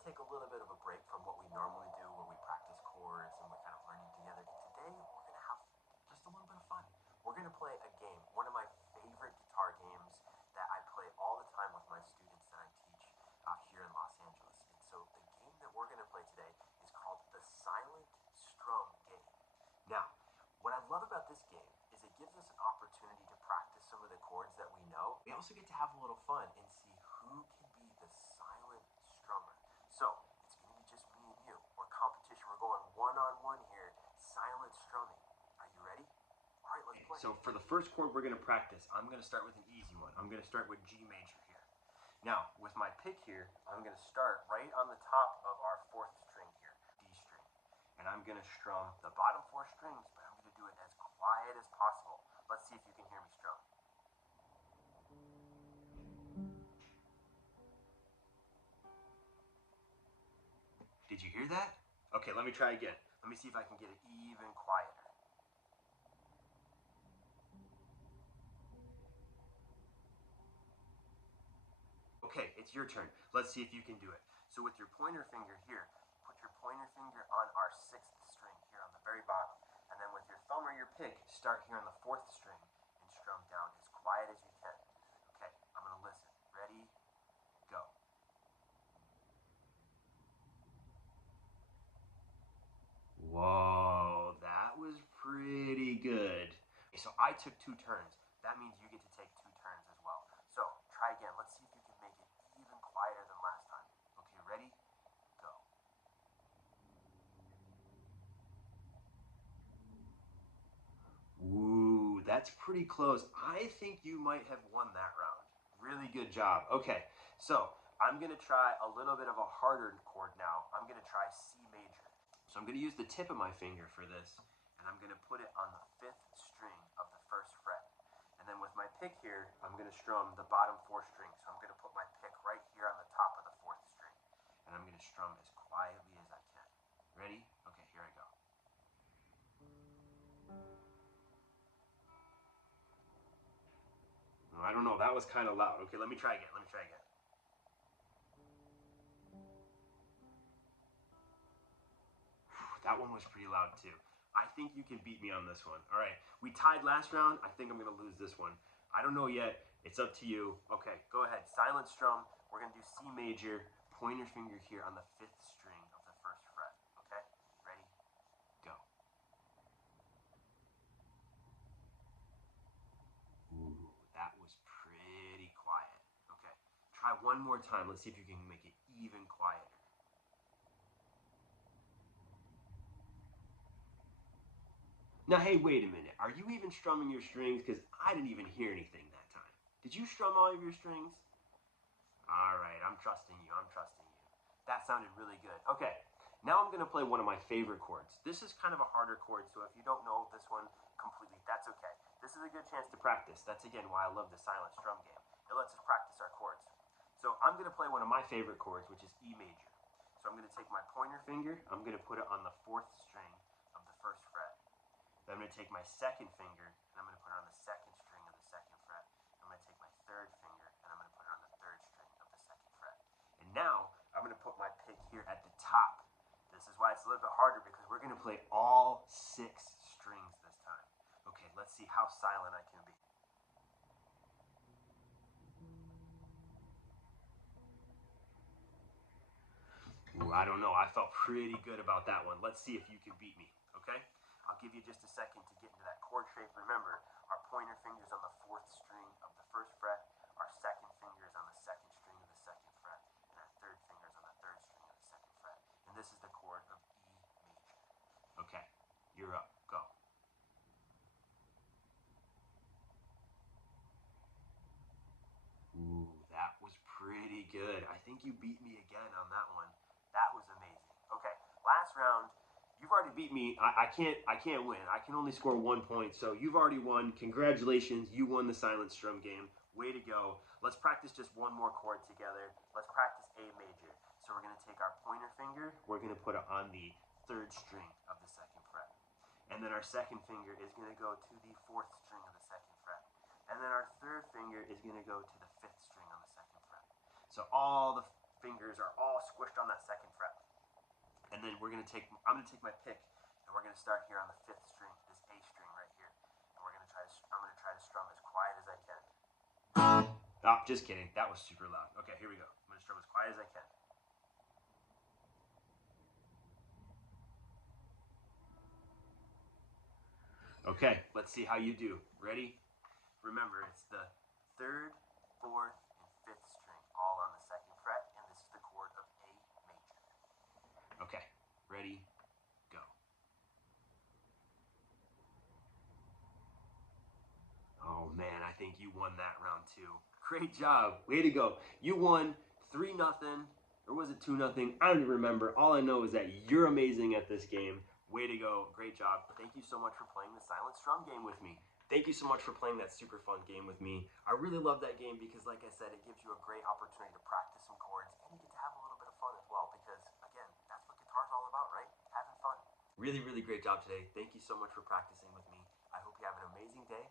take a little bit of a break from what we normally do where we practice chords and we're kind of learning together. Today, we're going to have just a little bit of fun. We're going to play a game, one of my favorite guitar games that I play all the time with my students that I teach here in Los Angeles. And so the game that we're going to play today is called the Silent Strum game. Now, what I love about this game is it gives us an opportunity to practice some of the chords that we know. We also get to have a little fun and see who can be the silent strummer. So, it's going to be just me and you. We're competition. We're going one-on-one here. Silent strumming. Are you ready? All right, let's play. So for the first chord we're going to practice, I'm going to start with an easy one. I'm going to start with G major here. Now, with my pick here, I'm going to start right on the top of our fourth string here, D string. And I'm going to strum the bottom four strings, but I'm going to do it as quiet as possible. Let's see if you can hear me strum. Did you hear that? Okay, let me try again. Let me see if I can get it even quieter. Okay, it's your turn. Let's see if you can do it. So with your pointer finger here, put your pointer finger on our sixth string here on the very bottom. And then with your thumb or your pick, start here on the fourth string and strum down as quiet as you can. Okay, I'm going to listen. Ready? Go. Whoa, that was pretty good. So I took 2 turns. That means you get to take 2 turns as well. So try again. Let's see if you can make it even quieter than last time. Okay, ready? Go. Ooh, that's pretty close. I think you might have won that round. Really good job. Okay, so I'm going to try a little bit of a harder chord now. I'm going to try C major. So I'm going to use the tip of my finger for this, and I'm going to put it on the 5th string of the 1st fret. And then with my pick here, I'm going to strum the bottom 4 strings. So I'm going to put my pick right here on the top of the 4th string. And I'm going to strum as quietly as I can. Ready? Okay, here I go. Oh, I don't know, that was kind of loud. Okay, let me try again. That one was pretty loud too. I think you can beat me on this one. All right, we tied last round. I think I'm going to lose this one. I don't know yet. It's up to you. Okay, go ahead. Silent strum. We're going to do C major, pointer finger here on the 5th string of the 1st fret. Okay, ready? Go. Ooh, that was pretty quiet. Okay, try one more time. Let's see if you can make it even quieter. Now, hey, wait a minute. Are you even strumming your strings? Because I didn't even hear anything that time. Did you strum all of your strings? All right, I'm trusting you. That sounded really good. Okay, now I'm going to play one of my favorite chords. This is kind of a harder chord, so if you don't know this one completely, that's okay. This is a good chance to practice. That's, again, why I love the Silent Strum game. It lets us practice our chords. So I'm going to play one of my favorite chords, which is E major. So I'm going to take my pointer finger. I'm going to put it on the 4th string of the 1st fret. Then I'm going to take my second finger, and I'm going to put it on the 2nd string of the 2nd fret. I'm going to take my 3rd finger, and I'm going to put it on the 3rd string of the 2nd fret. And now, I'm going to put my pick here at the top. This is why it's a little bit harder, because we're going to play all 6 strings this time. Okay, let's see how silent I can be. Ooh, I don't know. I felt pretty good about that one. Let's see if you can beat me, okay? I'll give you just a second to get into that chord shape. Remember, our pointer finger's on the 4th string of the 1st fret, our 2nd finger's on the 2nd string of the 2nd fret, and our 3rd finger's on the 3rd string of the 2nd fret. And this is the chord of E major. Okay, you're up. Go. Ooh, that was pretty good. I think you beat me again on that one. That was amazing. Okay, last round. You've already beat me. I can't win. I can only score 1 point. So you've already won. Congratulations. You won the Silent Strum game. Way to go. Let's practice just one more chord together. Let's practice A major. So we're going to take our pointer finger. We're going to put it on the 3rd string of the 2nd fret. And then our 2nd finger is going to go to the 4th string of the 2nd fret. And then our 3rd finger is going to go to the 5th string on the 2nd fret. So all the fingers are all squished on that second fret. And then I'm gonna take my pick, and we're gonna start here on the 5th string, this A string right here. And I'm gonna try to strum as quiet as I can. Oh, just kidding. That was super loud. Okay, here we go. I'm gonna strum as quiet as I can. Okay, let's see how you do. Ready? Remember, it's the 3rd, 4th, and 5th string, all on the 2nd fret, and this is the chord of A major. Okay, ready, go. Oh man, I think you won that round too. Great job, way to go. You won 3-0, or was it 2-0? I don't even remember. All I know is that you're amazing at this game. Way to go, great job. Thank you so much for playing the Silent Strum game with me. Thank you so much for playing that super fun game with me. I really love that game because, like I said, it gives you a great opportunity to practice some chords, and you get to have a little bit of fun as well because, again, that's what guitar's all about, right? Having fun. Really, really great job today. Thank you so much for practicing with me. I hope you have an amazing day,